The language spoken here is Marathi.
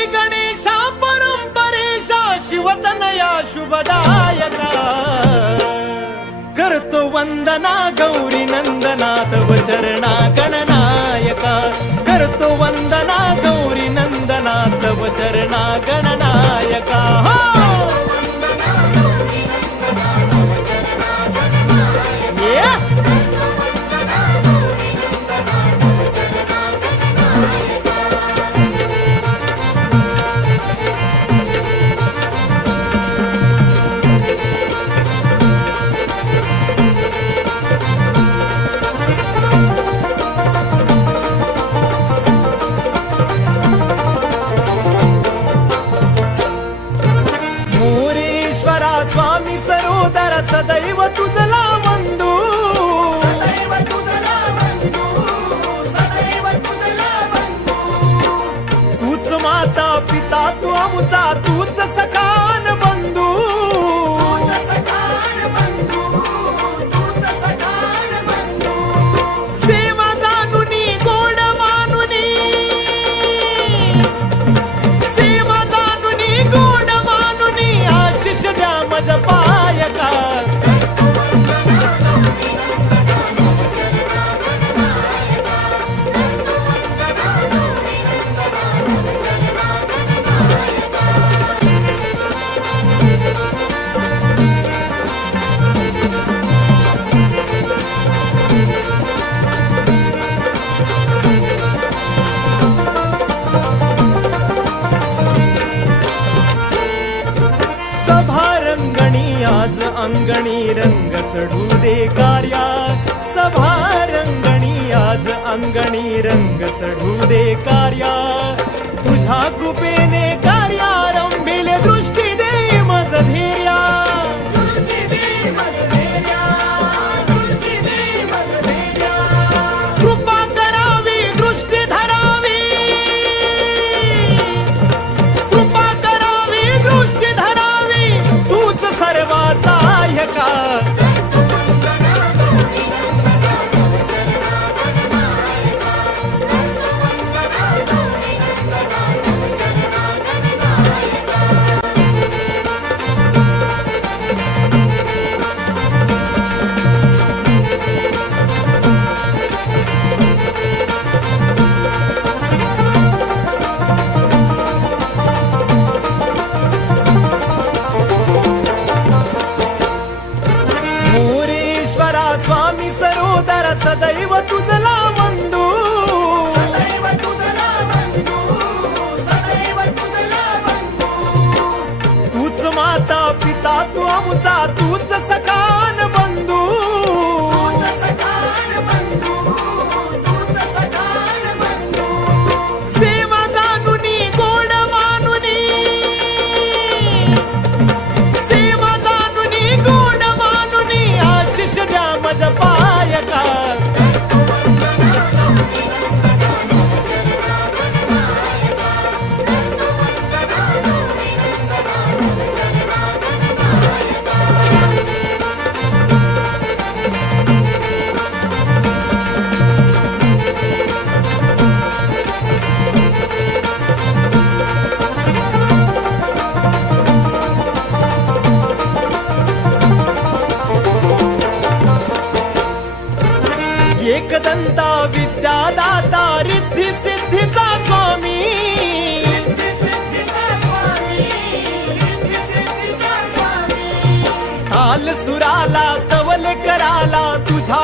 श्री गणेशा परंपरेशा शिवतनया शुभदायका करतो वंदना गौरी नंदना तव चरणा गणनायका करतो वंदना गौरी नंदना तव चरणा गणनायका स्वामी सरोदर सदैव तुझला वंदू सदैव तुझला वंदू सदैव तुझला वंदू तूच माता पिता तू आमचा तूच सखान बंधू तूच सखान बंधू तूच सखान बंधू सेवा जानुनी गोड मानुनी सेवा जानुनी गोड मानुनी आशिष द्या मज पायका सभारंगणी आज अंगणी रंग चढू दे कार्या सभारंगणी आज अंगणी रंग चढू दे कार्या तुझ्या कृपेने कार्या रंभिले दृष्टी दे मज धैर्या दृष्टी दे मज धैर्या दृष्टी दे मज धैर्या कृपा करावी दृष्टी धरावी कृपा करावी दृष्टी धरावी तूच सर्वा सहाय्यका स्वामी सरोदर सदैव तुझला वंदू सदैव तुझला वंदू सदैव तुझला वंदू तूच माता पिता तू आमचा तूच सखान बंधू तूच सखान बंधू तूच सखान बंधू सेवा जानुनी गोड मानुनी सेवा जानुनी गोड मानुनी आशिष द्या मज पायका एकदंता विद्यादाता रिद्धी सिद्धीचा स्वामी रिद्धी सिद्धीचा स्वामी रिद्धी सिद्धीचा स्वामी ताल सुराला तवल कराला तुझ्या